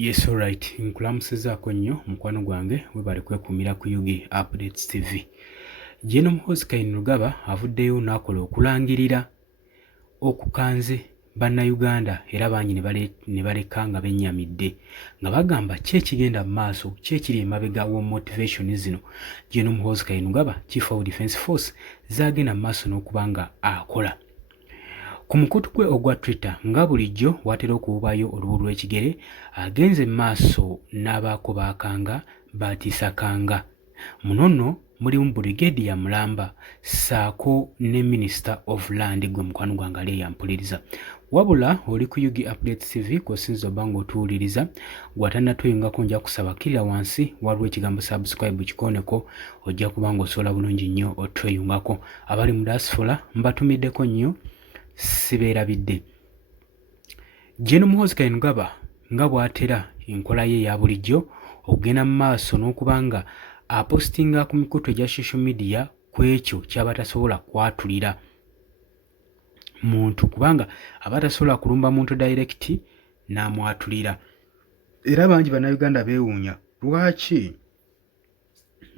Yes, alright. Nkulamusizaako nnyo mukwano gwange webale kwekumira ku Yugi Updates TV. Jeno Muhoozi Kainerugaba avuddeyo n'akola okulangirira okukanze bannayuganda era bangi ne baleka nga bennyamidde nga bagamba ki ekigenda mu maaso, ki ekiri emabega wa motivation zino Jeno Muhoozi Kainerugaba Chief of Defence Force zagenda mu maaso n'okuba nga akola. Ku mukutu gwe ogwa Twitter nga bulijjo watera okubayo olubu lw'ekigere agenze maaso n'abaako baakanga batiisakanga. Munono mulimu Brigadier Mulamba saako ne Minister of Land gwe mukwano gwange ali yampuliriza. Wabula oli ku Yugi Updates TV kw'osinza oba ng'otuwuliriza gw'atannatweyungako nja kusaba kirira wansi waliwo ekigambo subscribe kikoneko ojja kuba ng'osobola bulungi nnyo otweyungako. Abali mu diaspora mbatumiddeko nnyo sibeerabidde. Jeno Muhoozi Kainerugaba nga bw'atera enkola ye eya bulijjo okugenda mu maaso n'okuba nga apostinga ku mikutu egya social media ku ekyo ky'aba tasobola kwatulira muntu kubanga aba tasobola kulumba muntu direct n'amwatulira. Era bangi bannayuganda beewuunya lwaki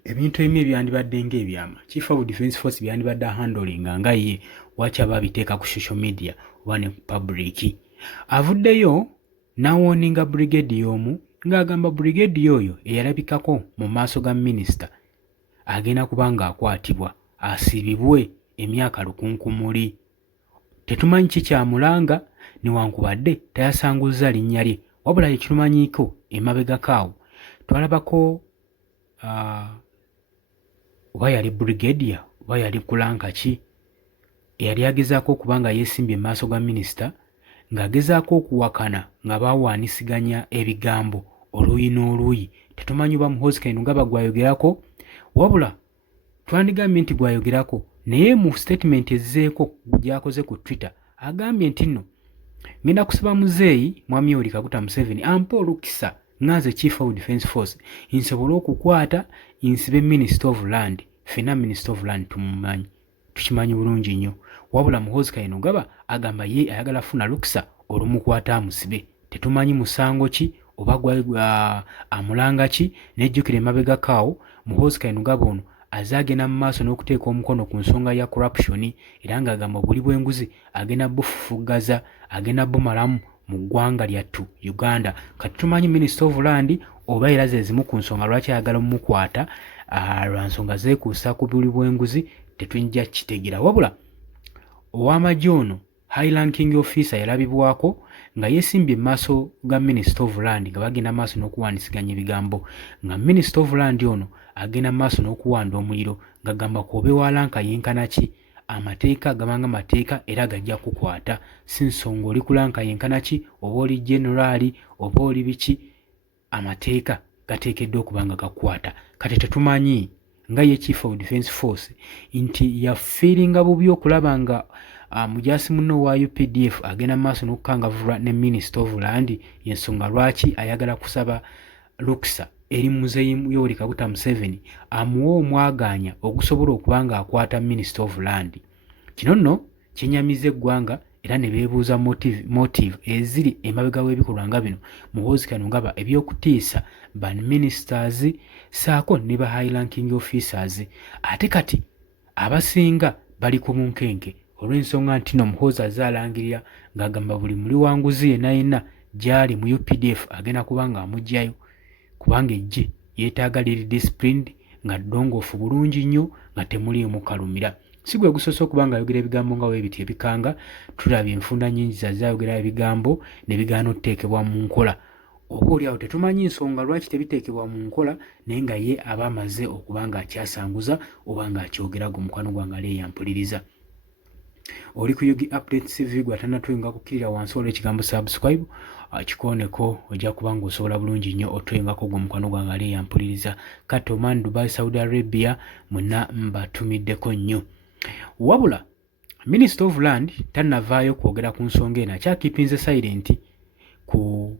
ebintu ebimu ebyandibadde ng'ebyama Chief of Defence Force byandibadde handlinga nga ye lwaki aba abiteeka ku social media oba ne public. Avuddeyo n'awooninga brigadier omu ng'agamba brigadier oyo eyalabikako mu maaso ga minisita agenda kuba ng'akwatibwa asibibwe emyaka lukunkumuli. Tetumanyi kikyamulanga newankubadde tayasanguzza linnya lye wabula ekirumanyiiko emabegakaawo twalabako oba yali brigadier oba yali kulanka ki eyali agezaako okuba nga yeesimbye mu maaso ga minisita ng'agezaako okuwakana nga bawaanisiganya ebigambo oluuyi n'oluuyi. Tetumanyi oba Muhoozi Kainerugaba gwayogerako wabula twandigambye nti gwayogerako naye mu statement ezzeeko gy'akoze ku Twitter agambye nti nno ngenda kusaba muzeeyi Mwami Yoweri Kaguta Museveni ampe olukisa nganze Chief of Defence Force nsobole okukwata nsibe Minister of Land. Ffenna Minister of Land tumumanyi tukimanyi bulungi nnyo wabula Muhoozi Kainerugaba agamba ye ayagala funa lukisa olumukwata amusibe. Tetumanyi musango ki oba amulanga ki nejjukira emabega kaawo Muhoozi Kainerugaba ono azagenda mu maaso n'okuteeka omukono ku nsonga ya corruption era ng'agamba obuli bw'enguzi agenda bufufuggaza agenda bumalamu mu ggwanga lyattu Uganda. Kati tumanyi Minister of Land oba era ze zimu ku nsonga lwaki ayagala mumukwata lwa nsonga zeekuusa ku buli bw'enguzi tetujja kitegeera wabula ow'amagye ono high ranking officer yalabibwako nga yeesimbye mu maaso ga Minister of Land nga bagenda maaso n'okuwaanisiganya ebigambo nga Minister of Land ono agenda maaso n'okuwanda omuliro ng'agamba kwobe walanka yenkana ki amateeka gabanga mateeka era gajja kukwata si nsonga oli kulanka yenkana ki oba oli generali oba oli biki amateeka gateekeddwa okuba nga gakwata. Kati tetumanyi nga ye Chief of Defence Force nti yafiiringa bubi okulaba nga mujaasi muno wa UPDF agenda maaso n'okukangavulwa ne Minister of Land y'ensonga lwaki ayagala kusaba lukisa eri muzeeyi Yoweri Kaguta Museveni amuwa omwagaanya ogusobola okuba nga akwata Minister of Land. Kino nno kyenyamiza eggwanga era ne beebuuza motive eziri emabega w'ebikolwa nga bino Muhoozi Kainerugaba eby'okutiisa ba ministers saako ne ba high ranking officers ate kati abasinga bali ku bunkenke olw'ensonga nti no Muhoozi azaalangirira ng'agamba buli muli wanguzi yenna gy'ali mu UPDF agenda kuba nga amugyayo kubanga ejje yeetaaga liri disciplined nga ddongoofu bulungi nnyo nga temuliimu kalumira. Si gwe gusoose okuba nga ayogera ebigambo nga weebiti ebikanga tulabye enfunda nnyingi zazaayogera ebigambo ne bigaana okuteekebwa mu nkola. Oba oli awo tetumanyi nsonga lwaki tebiteekebwa mu nkola naye nga ye aba amaze okuba nga akyasanguza oba nga akyogera gwe mukwano gwange ali eyampuliriza. Oli ku Yugi Updates TV gw'atannatweyunga kukkirira wansi olw'ekigambo subscribe kikoneko ojja kuba ng'osobola bulungi nnyo otweyungako gwe mukwano gwange ali eyampuliriza. Kati Oman, Dubai, Saudi Arabia mwenna mbatumiddeko nnyo. Wabula Minister of Land tannavaayo kwogera ku nsonga eno akyakipinze silent ku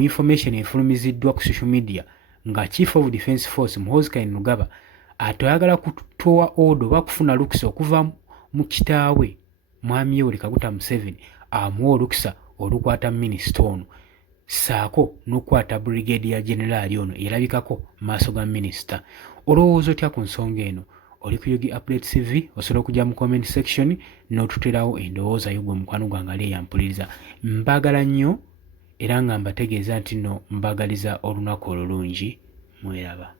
information efulumiziddwa ku social media nga Chief of Defence Force Muhoozi Kainerugaba atoyagala kutowa order oba kufuna lukisa okuva mu kitaawe Mwami Yoweri Kaguta Museveni amuwa olukisa olukwata minisita ono. saako n'okukwata Brigadier General ono erabikako maaso ga minisita. Olowooza otya ku nsonga eno? Oli ku Yogi Updates TV, osobola okujja mu comment section n'otuterawo endowooza yo gwe mukwano gwange ali eyampuliriza. Mbaagala nnyo era nga mbategeeza nti nno mbaagaliza olunaku olulungi. Mweraba.